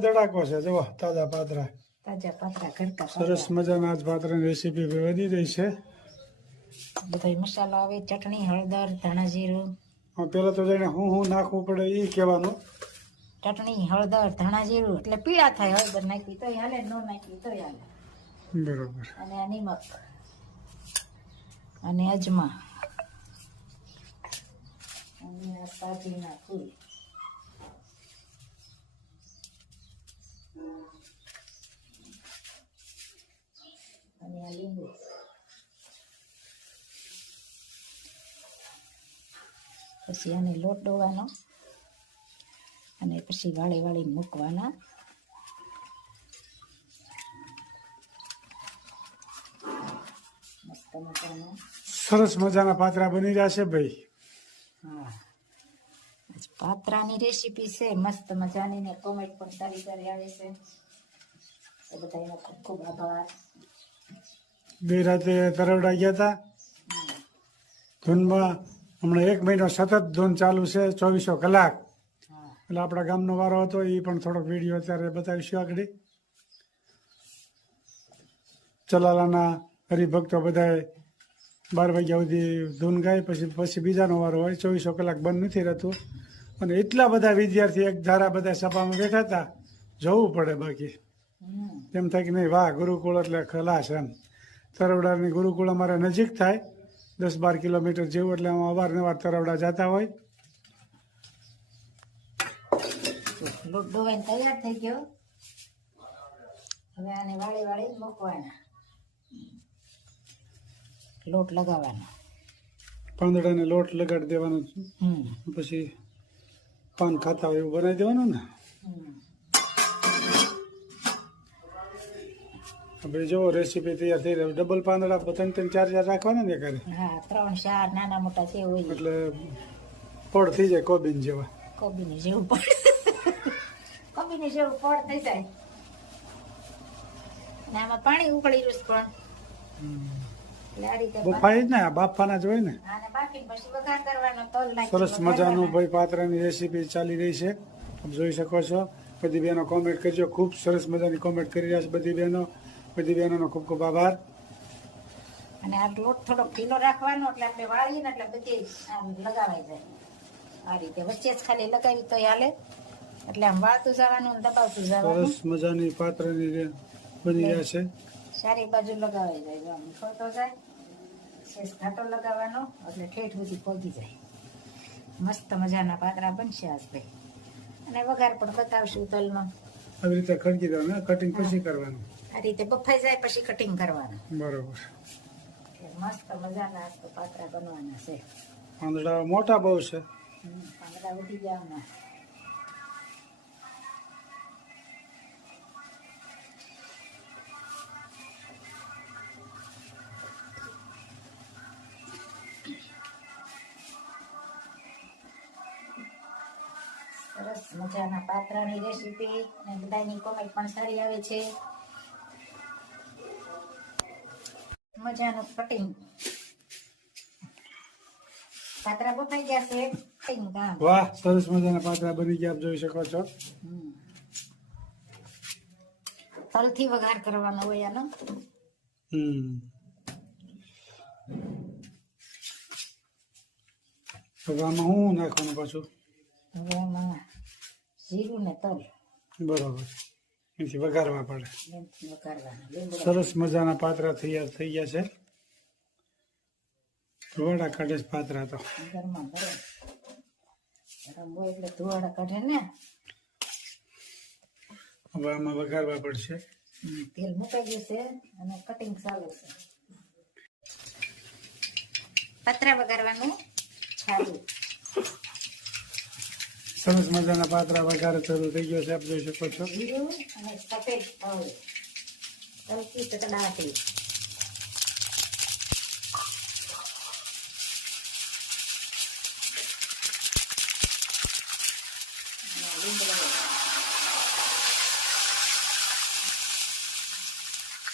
ધડાકો છે. જુઓ તાજા પાતરા. તાજા પાતરા ઘરકા સરસ મજાના આજ પાત્રાની રેસીપી વધી રહી છે. બધો મસાલો આવે ચટણી હળદર ધાણા જીરું. પેલા તો જઈને હું હું નાખવું પડે એ કહેવાનું. ચટણી હળદર ધાણા જીરું એટલે પીળા થાય હળદર નાખી તોય હાલે ન નાખી તો હાલે. બરોબર. અને નિમક. અને અજમા. અને આ સાજીના ફૂલ. અને આ લીંબુ. પછી આને લોટ ડોવાનો અને પછી વાળી વાળી મૂકવાના. સરસ મજાના પાત્રા બની રહ્યા છે ભાઈ. હા. આજ પાત્રાની રેસીપી છે મસ્ત મજાની ને કોમેન્ટ પણ સારી સારી આવે છે. તો બધાનો ખૂબ ખૂબ આભાર. બે રાતે તરવડા ગયા હતા ધૂનમાં હમણાં એક મહિનો સતત ધૂન ચાલુ છે ચોવીસો કલાક. એટલે આપણા ગામનો વારો હતો એ પણ થોડોક વીડિયો અત્યારે બતાવીશું આગળ. ચલાલાના હરિભક્તો બધાએ બાર વાગ્યા સુધી ધૂન ગાય પછી પછી બીજાનો વારો હોય ચોવીસો કલાક બંધ નથી રહેતું. અને એટલા બધા વિદ્યાર્થી એક ધારા બધા સભામાં બેઠા હતા જવું પડે બાકી. તેમ થાય કે નહીં વાહ ગુરુકુળ એટલે ખલાસ એમ. તરવડાની ગુરુકુળ અમારે નજીક થાય દસ બાર કિલોમીટર જેવું એટલે અમે અવારનવાર તરવડા જતા હોય. લોટ ડોવાઈને તૈયાર થઈ ગયો. હવે આને વાળી વાળી મૂકવાના. લોટ લગાવવાનો. પાંદડાને લોટ લગાડી દેવાનો. પછી પાન ખાતા હોય એવું બનાવી દેવાનું ને? હવે જો રેસીપી તૈયાર થઈ રહી. ડબલ પાંદડા ત્રણ ત્રણ ચાર ચાર રાખવાના ને ઘરે? હા ત્રણ ચાર નાના મોટા છે હોય. એટલે પડ થઈ જાય કોબીન જેવા. કોબીને જેવું પડ કોબીને જેવું પડ થઈ જાય. અને પાણી ઉકળી રહ્યું પણ. બફાઈ જ ને આ બાફાના જ હોય ને. સરસ મજાનું ભાઈ પાત્રની રેસીપી ચાલી રહી છે. તમે જોઈ શકો છો. બધી બહેનો કોમેન્ટ કરજો. ખૂબ સરસ મજાની કોમેન્ટ કરી રહ્યા છે બધી બહેનો. બધી બહેનોનો ખૂબ ખૂબ આભાર. અને આ લોટ થોડો ઢીલો રાખવાનો એટલે આપણે વાળીએ ને એટલે બધી આમ લગાવાઈ જાય. આ રીતે વચ્ચે જ ખાલી લગાવી તો હાલે. એટલે આમ વાળતું જવાનું દબાવતું જવાનું. સરસ મજાની પાત્રની બની રહ્યા છે. સારી બાજુ લગાવાઈ જાય. જો આમ ખોતો જાય શેષ ઘાટો લગાવવાનો એટલે ઠેઠ સુધી પહોંચી જાય. મસ્ત મજાના પાતરા બનશે આજ ભાઈ. અને વઘાર પણ બતાવશું તલમાં. આવી રીતે ખડકી દેવાનું કટિંગ પછી કરવાનું. આ રીતે બફાઈ જાય પછી કટિંગ કરવાનું. બરોબર. મસ્ત મજાના આજ તો પાતરા બનવાના છે. પાંદડા મોટા બહુ છે. પાંદડા ઉઠી ગયા મજાના પાત્રાની રેસીપી અને બધાની કોમેન્ટ પણ સારી આવે છે. મજાનું કટિંગ પાત્રા બફાઈ ગયા છે કટિંગ કામ. વાહ સરસ મજાના પાત્રા બની ગયા આપ જોઈ શકો છો. તલથી વઘાર કરવાનો હોય આનો. હમ. હવામાં હું નાખવાનું પાછું? હવામાં જીરું ને તલ. બરોબર. એથી વઘારવા પડે. સરસ મજાના પાત્રા તૈયાર થઈ ગયા છે. ધોવાડા કાઢે છે પાત્રા તો. ગરમા ગરમ. ગરમ એટલે ધુવાડા કાઢે ને. હવે આમાં વઘારવા પડશે. તેલ મુકાઈ ગયું છે અને કટિંગ ચાલુ છે. પતરા વઘારવાનું. ચાલુ સરસ મજાના પાતરા વઘારે શરૂ થઈ ગયો છે આપ જોઈ શકો છો. જીરું અને સફેદ તલ તલકી ચકડાટી અને લીમડો.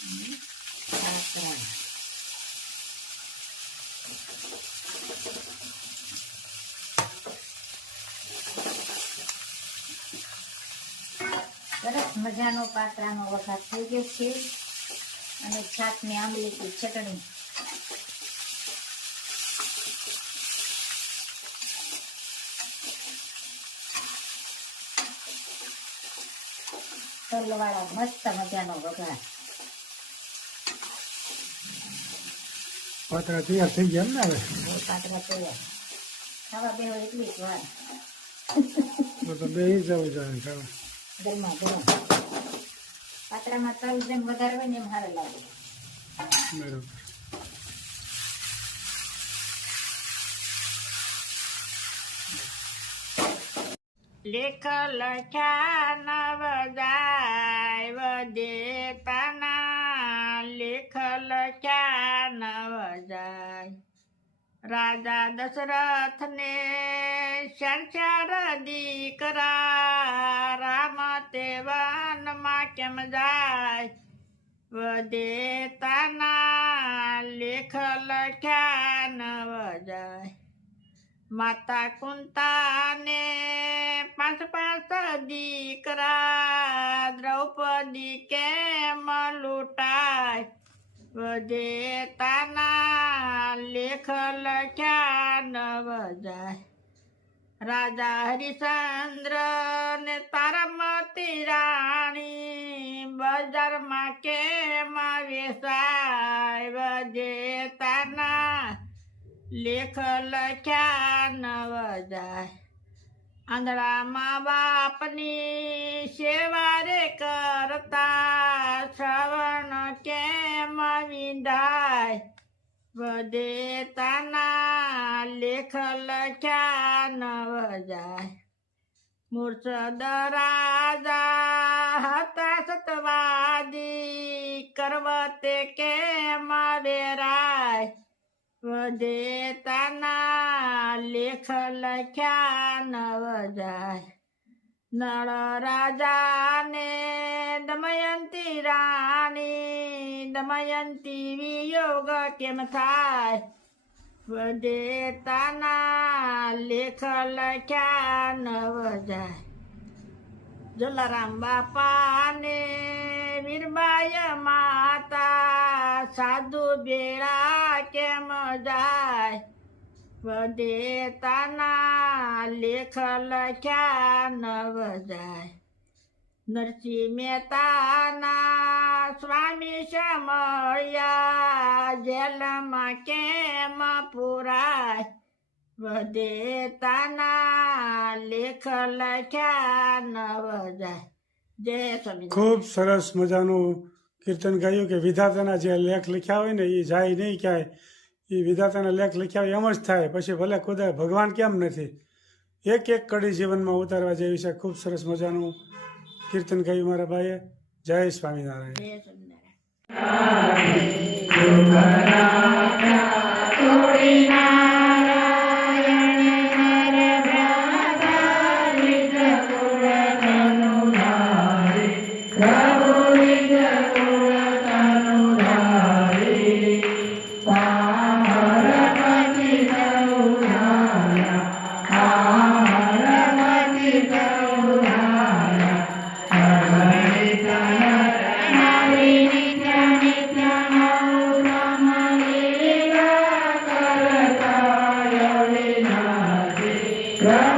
હમ, પાતરા. સરસ મજાનો પાત્રાનો વઘાર થઈ ગયો છે અને છાતની આંબલીની ચટણી. તલવાળા મસ્ત મજાનો વઘાર. પાત્રા તૈયાર થઈ ગયા ને હવે? બે પાત્રા તૈયાર. ખાવા બેહો એટલી જ વાર. તો તો બે જવું જાય ખાવા. ગરમા ગરમ. પાત્રામાં તલ જેમ વધારે હોય ને એમ સારું લાગે બરોબર લેખ લખ્યા નવ જાય વદેતાના લેખ લખ્યા નવ જાય રાજા દશરથને ચાર ચાર દીકરા રામ તે વનમાં કેમ જાય? વદેતાના લેખ લખ્યા ન વજાય. માતા કુંતાને પાંચ પાંચ દીકરા દ્રૌપદી કેમ લૂંટાય? વધેતાના લેખ ક્યાં નવ જાય રાજા હરિચંદ્ર ને તારામતી રાણી બજારમાં કેમ વેસાય? વધેતાના લેખ લખ્યા નવ જાય આંધળામાં બાપની સેવા રે કરતા શ્રવણ કેમ વિંધાય? વદેતાના લેખ લખ્યા નવ જાય મૂર્છદ રાજા હતા સતવાદી, કરવતે કેમ વેરાય? વધેતાના લેખ લખ્યા નવ જાય નળ રાજાને દમયંતી રાણી દમયંતી વિયોગ કેમ થાય વધેતાના લેખ લખ્યા નવ જાય જલારામ બાપાને વીરબાય માતા સાધુ બેડા કેમ જાય વધેતાના લેખ લખ્યા નરસિંહ મહેતાના સ્વામી સમયા જેલમાં કેમ પુરાય? વધેતાના લેખ લખ્યા નવજાય જય સ્વામી ખૂબ સરસ મજાનું કીર્તન ગાયું કે વિધાતાના જે લેખ લખ્યા હોય ને એ જાય નહીં ક્યાંય. એ વિધાતાના લેખ લખ્યા હોય એમ જ થાય. પછી ભલે ખુદા ભગવાન કેમ નથી? એક એક કડી જીવનમાં ઉતારવા જેવી છે. ખૂબ સરસ મજાનું કીર્તન ગાયું મારા ભાઈએ. જય સ્વામિનારાયણ. જય